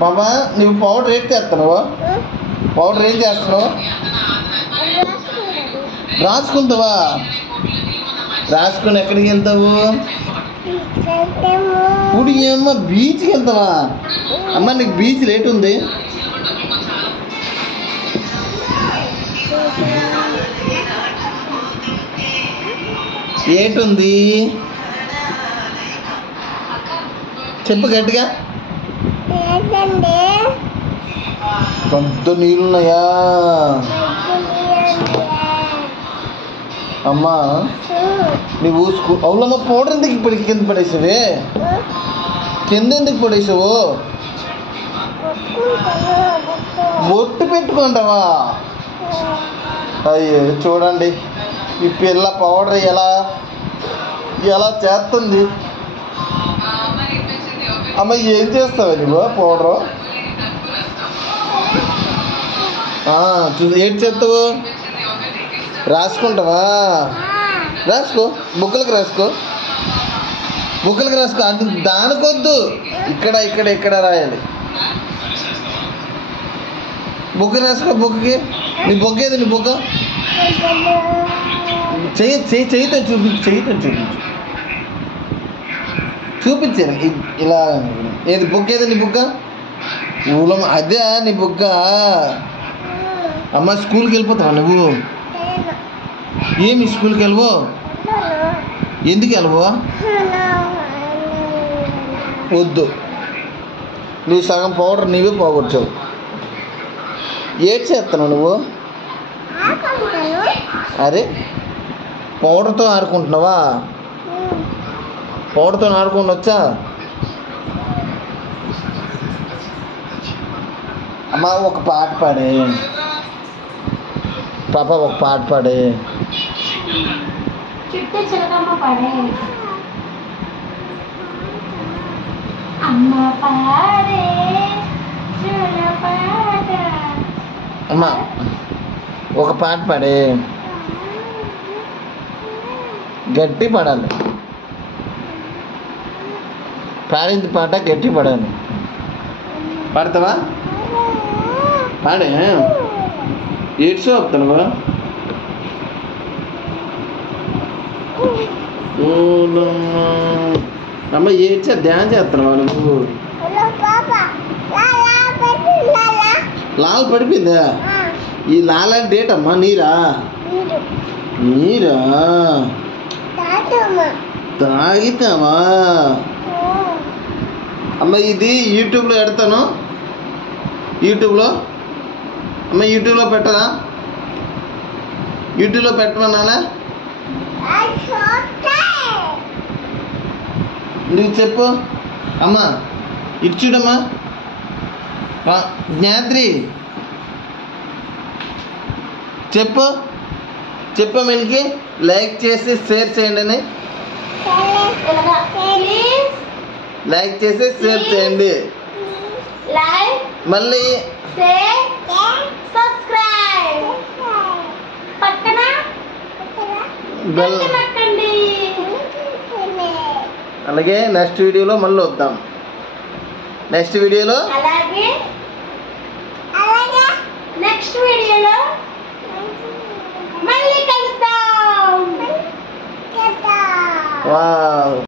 బాబా నువ్వు పౌడర్ ఏం చేస్తున్నావు? పౌడర్ ఏం చేస్తున్నావు? రాసుకుంటావా? రాసుకుని ఎక్కడికి వెళ్తావు? ఇప్పుడు ఏమో బీచ్కి వెళ్తావా? అమ్మ నీకు బీచ్ లేట్ ఉంది. ఏటుంది చెప్పు గట్టిగా. పెద్ద నీళ్ళున్నాయా? అమ్మా నువ్వు అవునమ్మా పౌడర్ ఎందుకు ఇప్పుడు కింద పడేసావే? కింద ఎందుకు పడేసావు? బొట్టు పెట్టుకుంటావా? అయ్యో చూడండి ఈ పిల్ల పౌడర్ ఎలా ఎలా చేస్తుంది. అమ్మ ఏం చేస్తావా నువ్వు పౌడరు? ఏం చేస్తావు? రాసుకుంటావా? రాసుకో, బుక్కలకు రాసుకో, బుక్కలకు రాసుకో. అది దానికొద్దు, ఇక్కడ ఇక్కడ ఇక్కడ రాయాలి. బుక్క రాసుకో. బుక్కకి నీ బొక్క ఏది? నీ బుక్క చేయితో చూపించు, చేయితో చూపించు, చూపించాను ఇలా. ఏది బుక్క ఏది? నీ బుక్క ఊలం అదే నీ బుక్క. అమ్మ స్కూల్కి వెళ్ళిపోతావా నువ్వు? ఏమి స్కూల్కి వెళ్ళవు? ఎందుకు వెళ్ళవు? వద్దు, నువ్వు సగం పౌడర్ నీవే పోగొచ్చావు. ఏడ్ చేస్తున్నావు నువ్వు? అరే పౌడర్తో ఆడుకుంటున్నావా? పౌడర్తో ఆడుకుని వచ్చా? అమ్మ ఒక పాట పాడే పాప, ఒక పాట పాడే. అమ్మా ఒక పాట పాడే, గట్టి పాడాలి. పాడింది పాట గట్టి పాడాలి. పాడతావా? పాడే. ఏడ్చో చెప్తానువా? అమ్మ ఏడ్చా డ్యాన్స్ చేస్తున్నావా నువ్వు? లాల్ పడిపోయిందా? ఈ లాల్ అంటే ఏంటమ్మా? నీరా? నీరా తాగితావా? అమ్మ ఇది యూట్యూబ్లో పెడతాను. యూట్యూబ్లో అమ్మ యూట్యూబ్లో పెట్టరా? యూట్యూబ్లో పెట్టమన్నానా? నువ్వు చెప్పు అమ్మా. ఇటు చూడమ్మా జ్ఞాత్రి, చెప్పు చెప్పు. మనకి లైక్ చేసి షేర్ చేయండి అని. లైక్ చేసి షేర్ చేయండి. మళ్ళీ అలాగే నెక్స్ట్ వీడియోలో మళ్ళీ వద్దాం. నెక్స్ట్ వీడియోలో మళ్ళీ కలుద్దాం. వావ్.